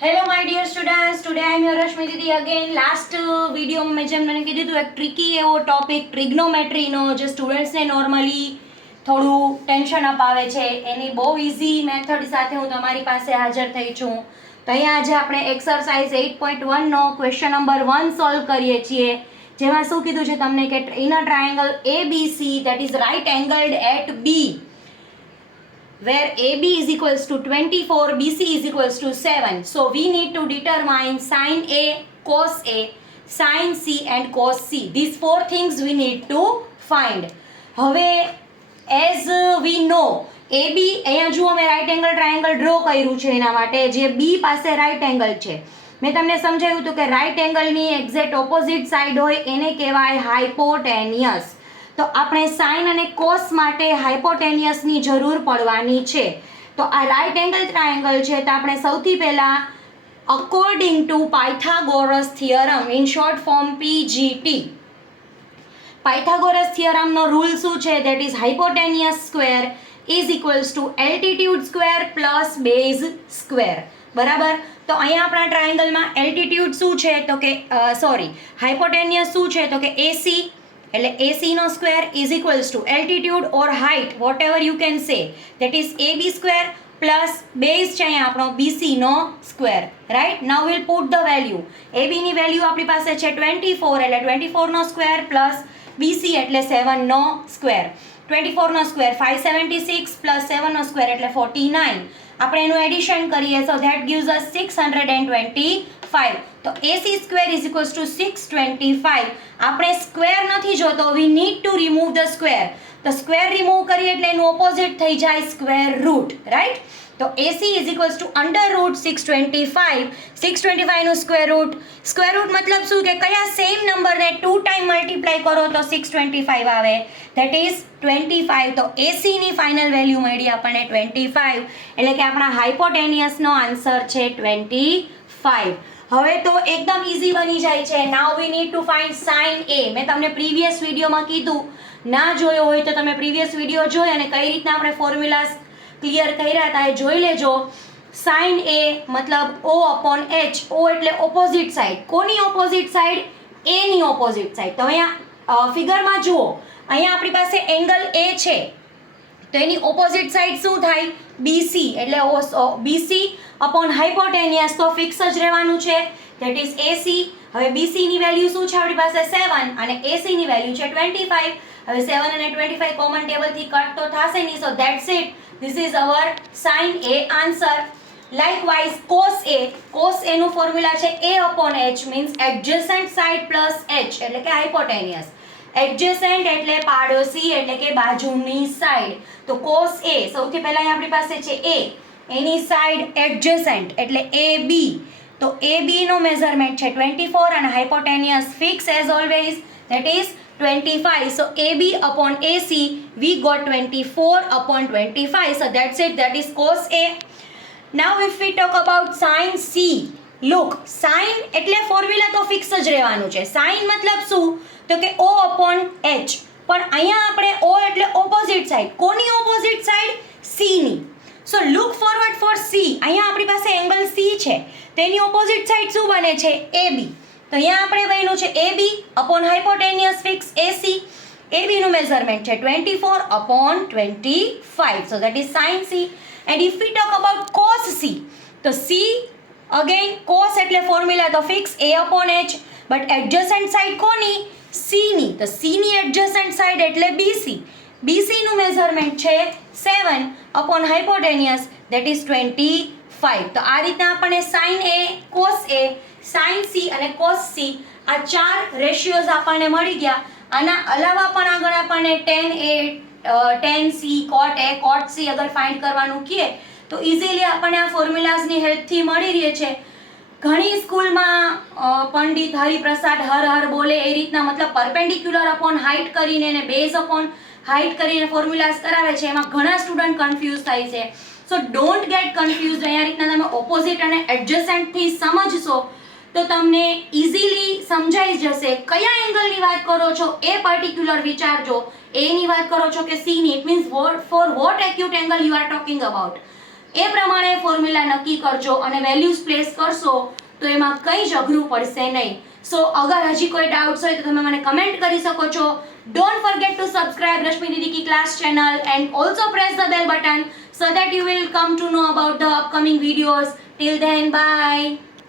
Hello my dear students, today I am your Rashmi Didi again. Last video में मैं જેમ મને કીધું હતું એક ટ્રિકી એવો ટોપિક ટ્રિગ્નોમેટ્રીનો જે સ્ટુડન્ટ્સને નોર્મલી થોડું ટેન્શન અપાવે છે એની બહુ ઇઝી મેથડ સાથે હું તમારી પાસે હાજર થઈ છું. તો અહીંયા આજે આપણે એક્સરસાઇઝ 8.1 નો ક્વેશ્ચન નંબર 1 સોલ્વ કરીએ છીએ. જેમાં શું કીધું છે તમને કે in a triangle ABC that is right angled at B where AB is equals to 24, BC is equals to 7. So we need to determine sin A, cos A, sin C and cos C. These four things we need to find. હવે as we know AB અહીંયા જુઓ મેં right angle triangle draw કર્યું છે એના માટે જે B પાસે રાઈટ એંગલ છે. મેં તમને સમજાવ્યું હતું કે રાઈટ એંગલની એક્ઝેક્ટ ઓપોઝિટ સાઈડ હોય એને કહેવાય હાઇપોટેનિયસ. તો આપણે સાઇન અને કોસ માટે હાઇપોટેનિયસની જરૂર પડવાની છે. તો આ રાઈટ એંગલ ટ્રાયેંગલ છે તો આપણે સૌથી પહેલા according to Pythagoras theorem in short form PGT Pythagoras થિયરમનો રૂલ શું છે that is hypotenuse square is equals to altitude square plus base square. બરાબર. તો અહીંયા આપણા ટ્રાયેંગલમાં એલ્ટિટ્યુડ શું છે તો કે હાઇપોટેનિયસ શું છે તો કે AC એટલે AC નો square is equals to altitude or height whatever you can say that is AB square plus base છે અહીંયા આપણો BC નો square. Right. Now will put the value. AB ની વેલ્યુ આપણી પાસે છે 24 એટલે 24 નો સ્ક્વેર પ્લસ BC એટલે 7 નો સ્ક્વેર. 24 નો સ્ક્વેર 576 પ્લસ 7 નો સ્ક્વેર એટલે 49. આપણે એનું એડિશન કરીએ so that gives us 625. તો AC square is equals to 625. આપણે સ્ક્વેર નથી જોતો, we need to remove the square. તો સ્ક્વેર રિમૂવ કરીએ એટલે એનું ઓપોઝિટ થઈ જાય સ્ક્વેર રૂટ. રાઈટ. તો AC is equals to under route 625. 625 નું સ્ક્વેર રૂટ મતલબ શું કે કયા સેમ નંબરને 2 ટાઈમ મલ્ટીપ્લાય કરો તો 625 આવે ધેટ ઇઝ 25. તો AC ની ફાઇનલ વેલ્યુ મળી આપણને 25 એટલે કે આપણા હાઇપોટેનિયસનો આન્સર છે 25. હવે તો એકદમ ઇઝી બની જાય છે. Now we need to find sine A. મેં તમને પ્રીવિયસ વિડીયોમાં કીધું, ના જોયો હોય તો તમે પ્રીવિયસ વિડીયો જોઈ અને કઈ રીતના આપણે ફોર્મ્યુલાસ ક્લિયર કર્યા હતા એ જોઈ લેજો. સાઇન A મતલબ O/H. O એટલે ઓપોઝિટ સાઈડ. કોની ઓપોઝિટ સાઈડ? A ની ઓપોઝિટ સાઈડ. તો અહીંયા ફિગરમાં જુઓ, અહીંયા આપણી પાસે એંગલ A છે તો એની ઓપોઝિટ સાઈડ શું થાય? BC એટલે BC અપોન હાઇપોટેનિયસ તો ફિક્સ જ રહેવાનું છે ધેટ ઇઝ AC. હવે BC ની વેલ્યુ શું છે આપણી પાસે 7 અને AC ની વેલ્યુ છે 25. હવે 7 અને 25 કોમન ટેબલથી કટ તો થશે નહીં so that's it. This is our sin A answer. Likewise cos A. Cos A નું ફોર્મ્યુલા છે A/H means adjacent side plus H એટલે કે હાઇપોટેનિયસ. એડજેસન્ટ એટલે પાડોશી એટલે કે બાજુની સાઈડ. તો cos A સૌથી પહેલા અહીં આપણી પાસે છે A, એની સાઈડ એડજેસન્ટ એટલે AB. તો AB નો મેઝરમેન્ટ છે 24 અને hypotenuse fix as always that is 25. So AB upon AC we got 24 upon 25. So that's it. That is cos A. Now if we talk about sin C. Look, sin એટલે formula તો fix જ રહેવાનું છે. sin મતલબ શું તો કે O/H. પણ અહીંયા આપણે O એટલે ઓપોઝિટ સાઈડ. કોની ઓપોઝિટ સાઈડ? C ની. સો લુક ફોરવર્ડ ફોર C. અહીંયા આપણી પાસે એંગલ C છે તેની ઓપોઝિટ સાઈડ શું બને છે? AB. તો અહીંયા આપણે બન્યું છે AB upon hypotenuse fix AC. AB નું મેઝરમેન્ટ છે 24 upon 25. So that is sin C. And if we talk about cos C, તો C again cos એટલે ફોર્મ્યુલા તો ફિક્સ A/H. બટ એડજસન્ટ સાઈડ કોની? C ની. તો C ની એડજસન્ટ સાઈડ એટલે BC. BC નું મેઝરમેન્ટ છે 7 upon હાઇપોટેનિયસ ધેટ ઇઝ 25. તો આ રીતના આપણને sin A, cos A, sin C અને cos C આ ચાર રેશિયોઝ આપણને મળી ગયા. આના અલાવા પણ આગળ આપણને tan A, tan C, cot A, cot C અગર ફાઇન્ડ કરવાનું કહે તો ઇઝીલી આપણને આ ફોર્મ્યુલાઝની હેલ્પથી મળી રહે છે. ઘણી સ્કૂલમાં પંડિત હરિપ્રસાદ હર હર બોલે એ રીતના મતલબ પરપેન્ડિક્યુલર અપોન હાઇટ કરીને અને બેઝ અપોન હાઇટ કરીને ફોર્મ્યુલાઝ કરાવે છે. એમાં ઘણા સ્ટુડન્ટ કન્ફ્યુઝ થાય છે. સો ડોન્ટ ગેટ કન્ફ્યુઝ. અહીંયા રીતના તમે ઓપોઝિટ અને એડજસન્ટથી સમજશો તો તમને ઇઝીલી સમજાઈ જશે. કયા એંગલની વાત કરો છો એ પર્ટિક્યુલર વિચારજો. A ની વાત કરો છો કે C ની, it means for what acute angle you are talking about. એ પ્રમાણે ફોર્મ્યુલા નક્કી કરજો અને વેલ્યુઝ પ્લેસ કરશો તો એમાં કંઈ જ અઘરું પડશે નહીં. સો અગર હજી કોઈ ડાઉટ્સ હોય તો તમે મને કમેન્ટ કરી શકો છો. Don't forget to subscribe Rashmi Didi Ki Class channel and also press the bell button so that you will come to know about the upcoming videos. Till then, bye.